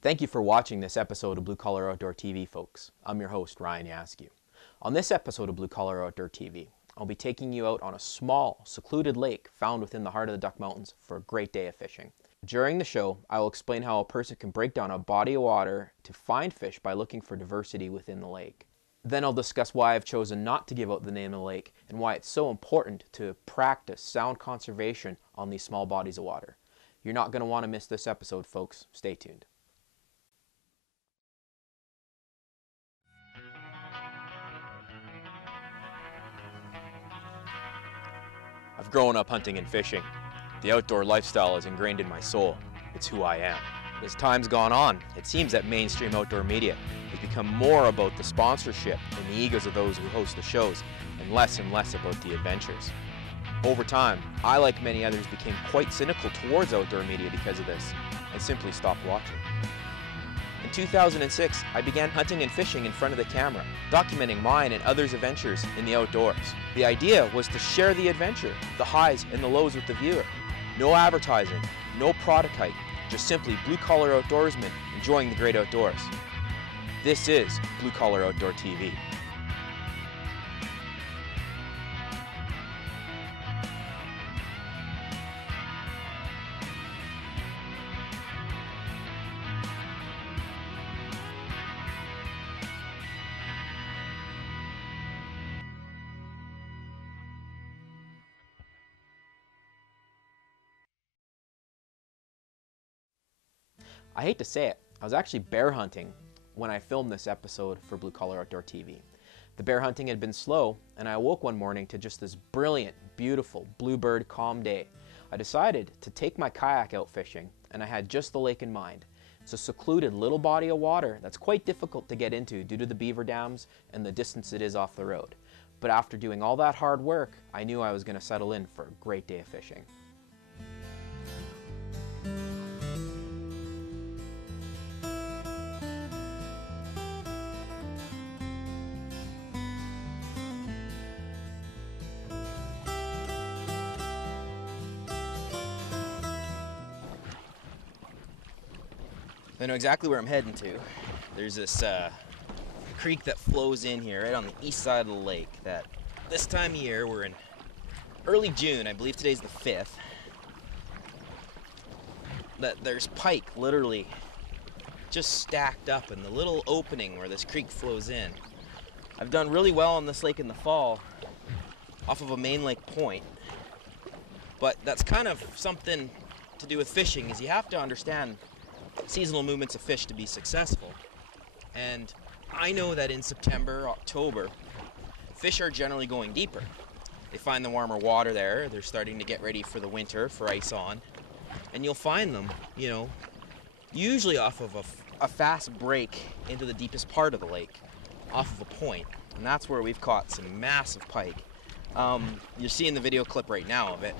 Thank you for watching this episode of Blue Collar Outdoor TV, folks. I'm your host, Ryan Yaskiw. On this episode of Blue Collar Outdoor TV, I'll be taking you out on a small, secluded lake found within the heart of the Duck Mountains for a great day of fishing. During the show, I will explain how a person can break down a body of water to find fish by looking for diversity within the lake. Then I'll discuss why I've chosen not to give out the name of the lake and why it's so important to practice sound conservation on these small bodies of water. You're not going to want to miss this episode, folks. Stay tuned. I've grown up hunting and fishing. The outdoor lifestyle is ingrained in my soul. It's who I am. As time's gone on, it seems that mainstream outdoor media has become more about the sponsorship and the egos of those who host the shows, and less about the adventures. Over time, I, like many others, became quite cynical towards outdoor media because of this, and simply stopped watching. In 2006, I began hunting and fishing in front of the camera, documenting mine and others' adventures in the outdoors. The idea was to share the adventure, the highs and the lows with the viewer. No advertising, no product hype, just simply blue-collar outdoorsmen enjoying the great outdoors. This is Blue Collar Outdoor TV. I hate to say it, I was actually bear hunting when I filmed this episode for Blue Collar Outdoor TV. The bear hunting had been slow, and I awoke one morning to just this brilliant, beautiful, bluebird calm day. I decided to take my kayak out fishing, and I had just the lake in mind. It's a secluded little body of water that's quite difficult to get into due to the beaver dams and the distance it is off the road. But after doing all that hard work, I knew I was going to settle in for a great day of fishing. I know exactly where I'm heading to. There's this creek that flows in here right on the east side of the lake that this time of year, we're in early June, I believe today's the 5th, that there's pike literally just stacked up in the little opening where this creek flows in. I've done really well on this lake in the fall off of a main lake point, but that's kind of something to do with fishing, is you have to understand seasonal movements of fish to be successful. And I know that in September, October, fish are generally going deeper. They find the warmer water there, they're starting to get ready for the winter, for ice on, and you'll find them, you know, usually off of a fast break into the deepest part of the lake, off of a point, and that's where we've caught some massive pike. You're seeing the video clip right now of it,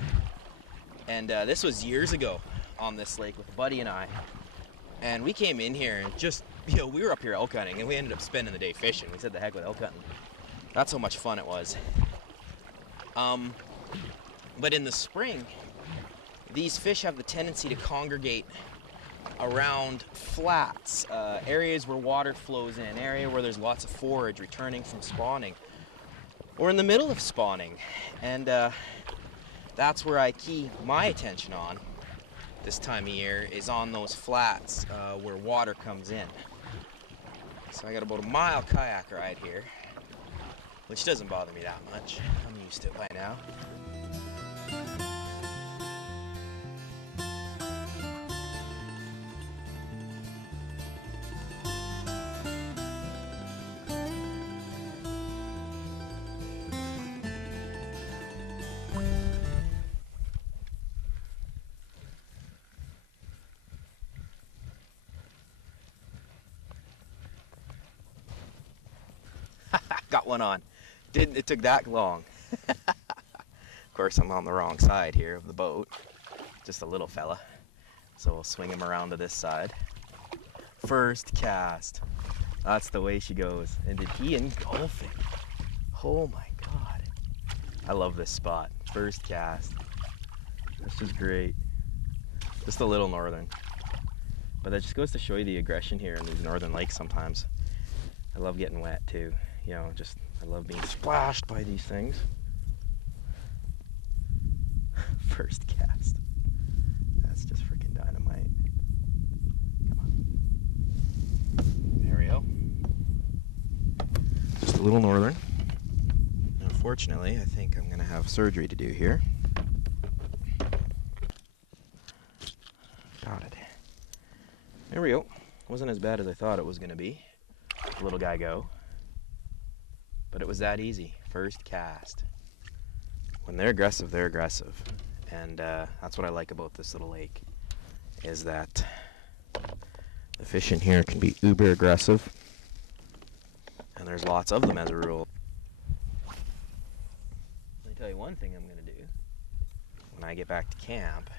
and this was years ago on this lake with a buddy and I. And we came in here and just, you know, we were up here elk hunting and we ended up spending the day fishing. We said the heck with elk hunting. That's how much fun it was. But in the spring, these fish have the tendency to congregate around flats, areas where water flows in, area where there's lots of forage returning from spawning, or in the middle of spawning. And that's where I key my attention on this time of year, is on those flats where water comes in. So I got about a mile kayak ride here, which doesn't bother me that much. I'm used to it by now. Got one on. It took that long. Of course, I'm on the wrong side here of the boat. Just a little fella. So we'll swing him around to this side. First cast. That's the way she goes. And did he engulf it? Oh my God. I love this spot. First cast. That's just great. Just a little northern. But that just goes to show you the aggression here in these northern lakes sometimes. I love getting wet too. You know, just I love being splashed by these things. First cast. That's just freaking dynamite. Come on. There we go. Just a little northern. Unfortunately, I think I'm going to have surgery to do here. Got it. There we go. Wasn't as bad as I thought it was going to be. The little guy go. But it was that easy. First cast. When they're aggressive, they're aggressive. And that's what I like about this little lake, is that the fish in here can be uber aggressive. And there's lots of them as a rule. Let me tell you one thing I'm going to do when I get back to camp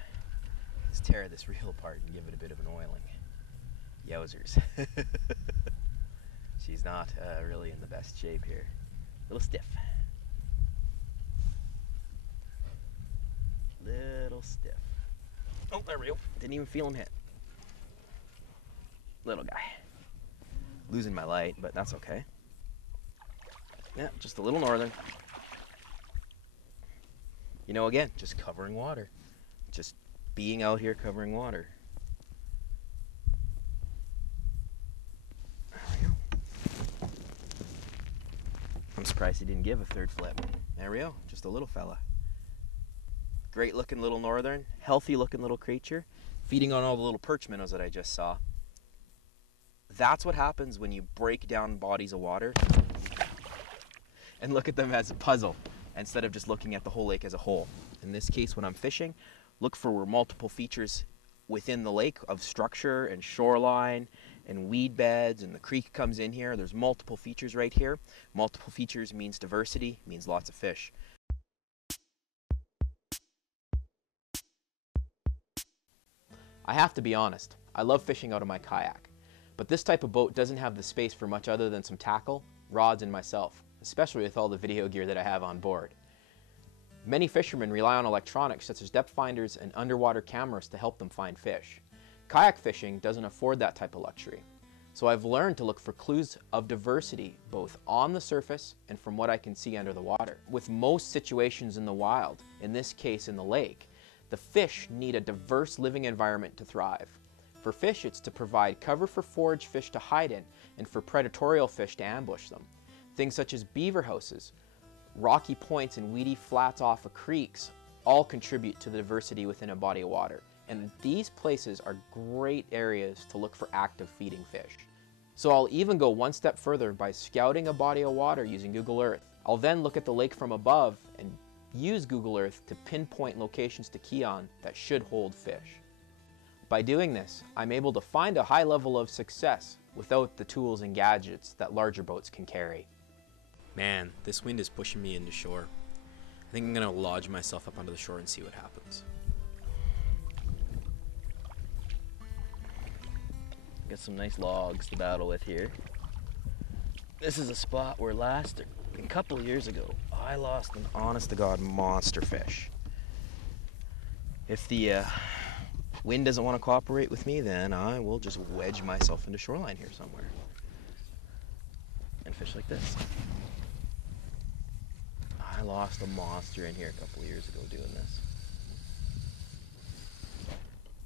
is tear this reel apart and give it a bit of an oiling. Yowzers. She's not really in the best shape here. A little stiff. Little stiff. Oh, there we go. Didn't even feel him hit. Little guy. Losing my light, but that's okay. Yeah, just a little northern. You know, again, just covering water. Just being out here covering water. There we go. I'm surprised he didn't give a third flip. There we go, just a little fella. Great looking little northern, healthy looking little creature, feeding on all the little perch minnows that I just saw. That's what happens when you break down bodies of water and look at them as a puzzle instead of just looking at the whole lake as a whole. In this case, when I'm fishing, look for multiple features within the lake of structure and shoreline and weed beds, and the creek comes in here. There's multiple features right here. Multiple features means diversity, means lots of fish. I have to be honest, I love fishing out of my kayak, but this type of boat doesn't have the space for much other than some tackle, rods, and myself, especially with all the video gear that I have on board. Many fishermen rely on electronics such as depth finders and underwater cameras to help them find fish. Kayak fishing doesn't afford that type of luxury, so I've learned to look for clues of diversity both on the surface and from what I can see under the water. With most situations in the wild, in this case in the lake, the fish need a diverse living environment to thrive. For fish, it's to provide cover for forage fish to hide in and for predatory fish to ambush them. Things such as beaver houses, rocky points and weedy flats off of creeks all contribute to the diversity within a body of water. And these places are great areas to look for active feeding fish. So I'll even go one step further by scouting a body of water using Google Earth. I'll then look at the lake from above and use Google Earth to pinpoint locations to key on that should hold fish. By doing this, I'm able to find a high level of success without the tools and gadgets that larger boats can carry. Man, this wind is pushing me into shore. I think I'm gonna lodge myself up onto the shore and see what happens. Got some nice logs to battle with here. This is a spot where a couple of years ago, I lost an honest-to-God monster fish. If the wind doesn't want to cooperate with me, then I will just wedge myself into shoreline here somewhere and fish like this. I lost a monster in here a couple of years ago doing this.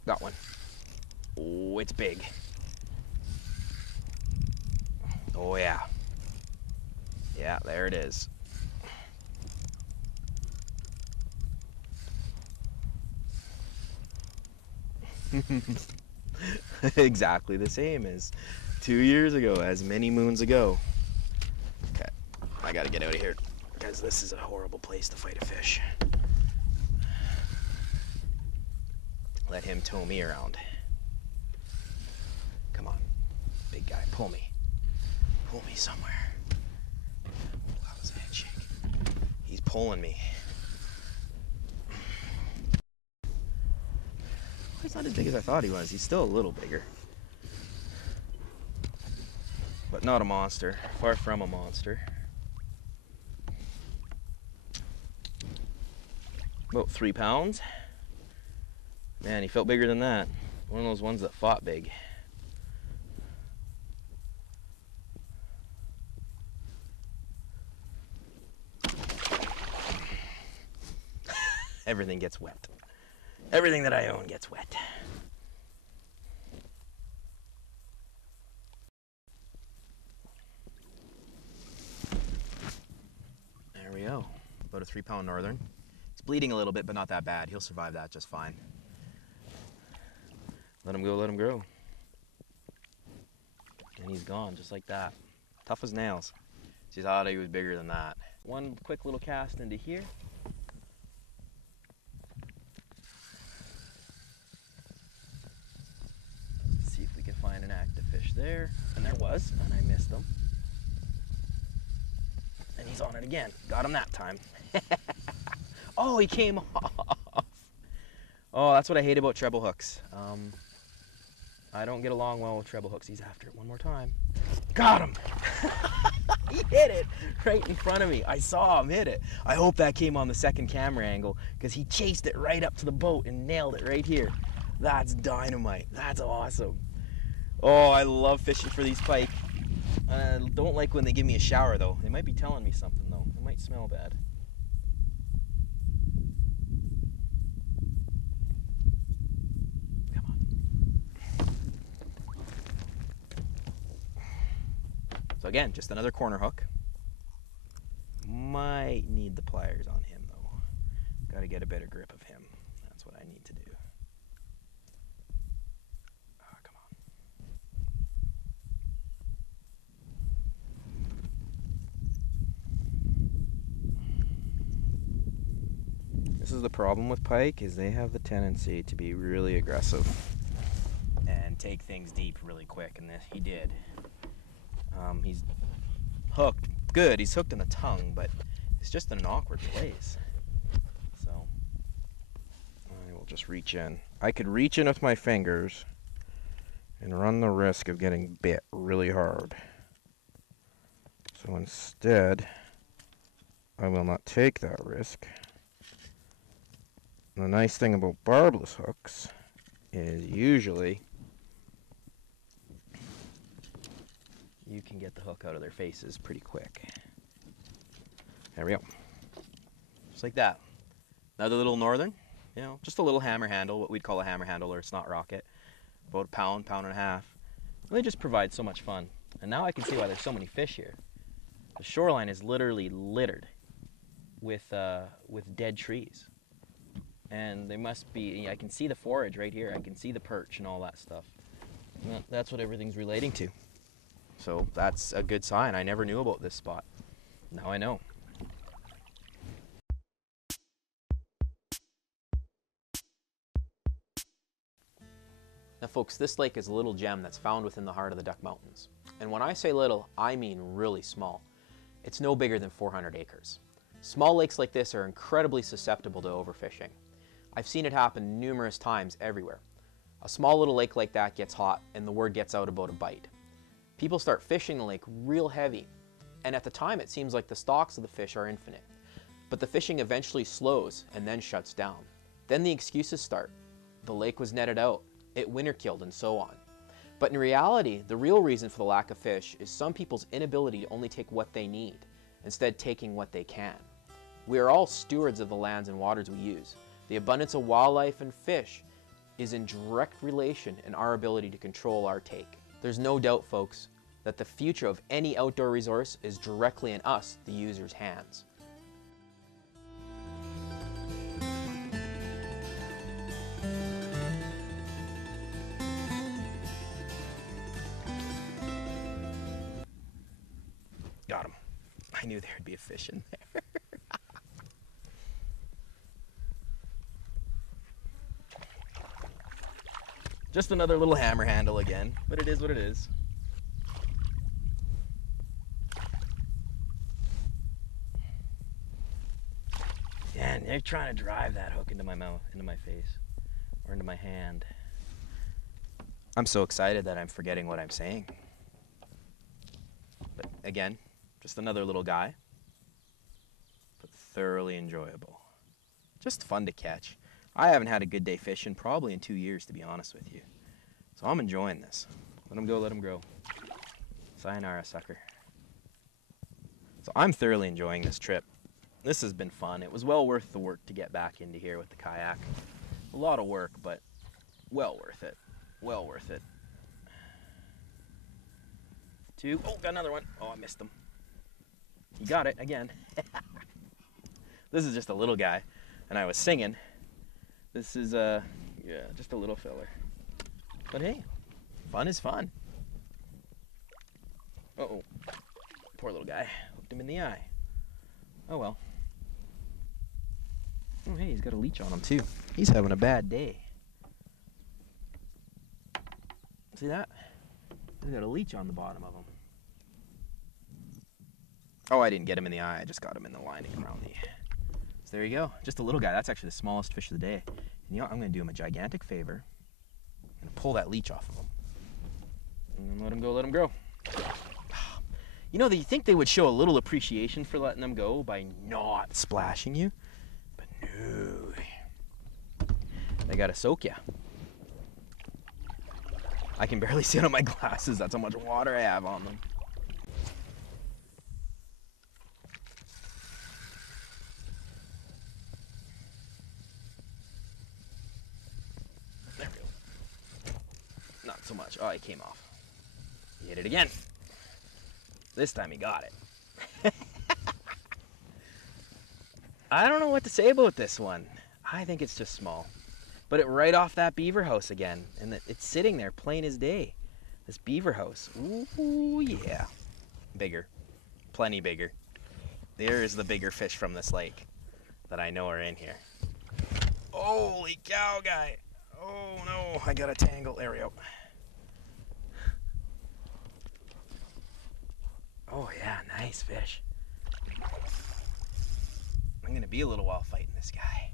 Got one. Oh, it's big. Oh yeah. Yeah, there it is. Exactly the same as 2 years ago, as many moons ago. Okay, I gotta get out of here because this is a horrible place to fight a fish. Let him tow me around. Come on, big guy, pull me. Pull me somewhere. Oh, that was a head shake. He's pulling me. He's not as big as I thought he was. He's still a little bigger. But not a monster. Far from a monster. About 3 pounds. Man, he felt bigger than that. One of those ones that fought big. everything gets wet. Everything that I own gets wet. There we go. About a 3-pound northern. He's bleeding a little bit, but not that bad. He'll survive that just fine. Let him go, let him grow. And he's gone, just like that. Tough as nails. She thought he was bigger than that. One quick little cast into here. See if we can find an active fish there. And there was, and I missed him. And he's on it again. Got him that time. Oh, he came off. Oh, that's what I hate about treble hooks. I don't get along well with treble hooks. He's after it one more time. Got him. He hit it right in front of me. I saw him hit it. I hope that came on the second camera angle because he chased it right up to the boat and nailed it right here. That's dynamite. That's awesome. Oh, I love fishing for these pike. I don't like when they give me a shower though. They might be telling me something though. It might smell bad. Come on. So again, just another corner hook. Might need the pliers on him though. Got to get a better grip of him. That's what I need to do. Oh, come on. This is the problem with pike, is they have the tendency to be really aggressive and take things deep really quick, and this he did. He's hooked good. He's hooked in the tongue, but it's just in an awkward place. So I will just reach in. I could reach in with my fingers and run the risk of getting bit really hard. So instead, I will not take that risk. The nice thing about barbless hooks is usually you can get the hook out of their faces pretty quick. There we go. Just like that. Another little northern, you know, just a little hammer handle, what we'd call a hammer handle or a snot rocket. About a pound, pound and a half. And they just provide so much fun. And now I can see why there's so many fish here. The shoreline is literally littered with dead trees. And they must be, I can see the forage right here. I can see the perch and all that stuff. And that's what everything's relating to. So that's a good sign. I never knew about this spot. Now I know. Now folks, this lake is a little gem that's found within the heart of the Duck Mountains. And when I say little, I mean really small. It's no bigger than 400 acres. Small lakes like this are incredibly susceptible to overfishing. I've seen it happen numerous times everywhere. A small little lake like that gets hot and the word gets out about a bite. People start fishing the lake real heavy, and at the time it seems like the stocks of the fish are infinite. But the fishing eventually slows and then shuts down. Then the excuses start. The lake was netted out, it winter killed, and so on. But in reality, the real reason for the lack of fish is some people's inability to only take what they need, instead taking what they can. We are all stewards of the lands and waters we use. The abundance of wildlife and fish is in direct relation in our ability to control our take. There's no doubt, folks, that the future of any outdoor resource is directly in us, the user's hands. Got him. I knew there'd be a fish in there. Just another little hammer handle again, but it is what it is. And they're trying to drive that hook into my mouth, into my face, or into my hand. I'm so excited that I'm forgetting what I'm saying. But again, just another little guy, but thoroughly enjoyable. Just fun to catch. I haven't had a good day fishing probably in 2 years, to be honest with you. So I'm enjoying this. Let them go, let them grow. Sayonara, sucker. So I'm thoroughly enjoying this trip. This has been fun. It was well worth the work to get back into here with the kayak. A lot of work, but well worth it. Well worth it. 2. Oh, got another one. Oh, I missed him. You got it again. This is just a little guy, and I was singing. This is yeah, just a little filler. But hey, fun is fun. Uh-oh. Poor little guy. Hooked him in the eye. Oh well. Oh hey, he's got a leech on him too. He's having a bad day. See that? He's got a leech on the bottom of him. Oh, I didn't get him in the eye. I just got him in the lining around the... So there you go. Just a little guy. That's actually the smallest fish of the day. And you know, I'm going to do him a gigantic favor. I'm going to pull that leech off of him. And let him go, let him grow. You know, you think they would show a little appreciation for letting them go by not splashing you? But no. They got to soak you. I can barely see out of my glasses. That's how much water I have on them. There we go. Not so much. Oh, it came off. He hit it again. This time he got it. I don't know what to say about this one. I think it's just small. But it right off that beaver house again. And it's sitting there plain as day. This beaver house. Ooh, yeah. Bigger. Plenty bigger. There is the bigger fish from this lake that I know are in here. Holy cow, guy. Oh, no. I got a tangle. There we go. Oh, yeah. Nice fish. I'm going to be a little while fighting this guy.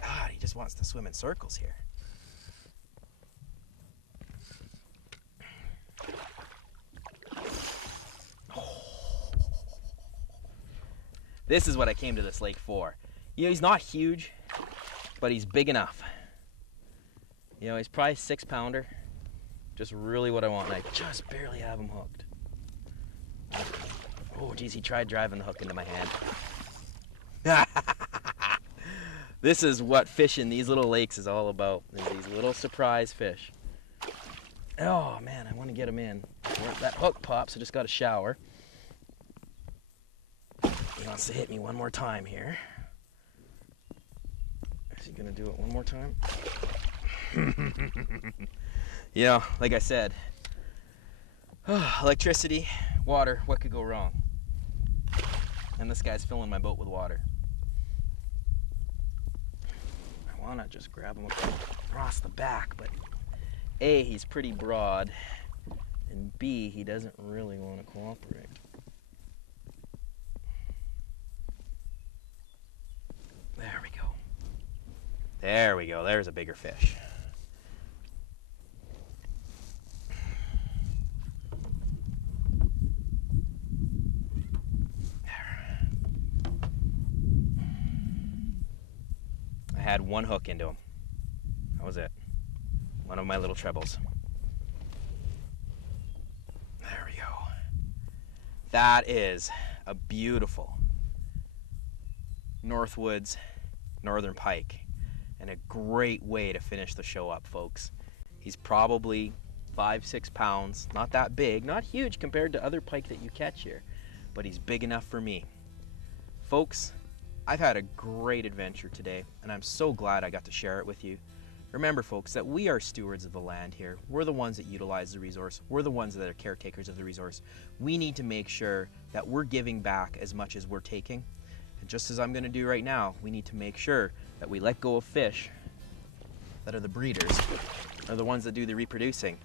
God, he just wants to swim in circles here. Oh. This is what I came to this lake for. You know, he's not huge, but he's big enough. You know, he's probably 6-pounder. Just really what I want, and I just barely have him hooked. Oh, geez, he tried driving the hook into my hand. This is what fishing these little lakes is all about. There's these little surprise fish. Oh, man, I want to get him in. That hook pops, I just got a shower. He wants to hit me one more time here. Is he going to do it one more time? You know, like I said, electricity, water, what could go wrong? And this guy's filling my boat with water. I want to just grab him across the back, but A, he's pretty broad, and B, he doesn't really want to cooperate. There we go. There we go. There's a bigger fish. I had one hook into him. That was it. One of my little trebles. There we go. That is a beautiful Northwoods Northern Pike, and a great way to finish the show up, folks. He's probably 5-6 pounds, not that big, not huge compared to other pike that you catch here, but he's big enough for me. Folks, I've had a great adventure today, and I'm so glad I got to share it with you. Remember, folks, that we are stewards of the land here. We're the ones that utilize the resource. We're the ones that are caretakers of the resource. We need to make sure that we're giving back as much as we're taking. And just as I'm going to do right now, we need to make sure that we let go of fish that are the breeders, are the ones that do the reproducing.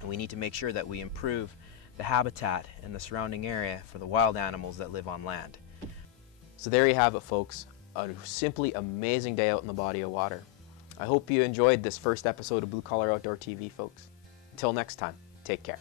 And we need to make sure that we improve the habitat and the surrounding area for the wild animals that live on land. So there you have it, folks. A simply amazing day out in the body of water. I hope you enjoyed this first episode of Blue Collar Outdoor TV, folks. Until next time, take care.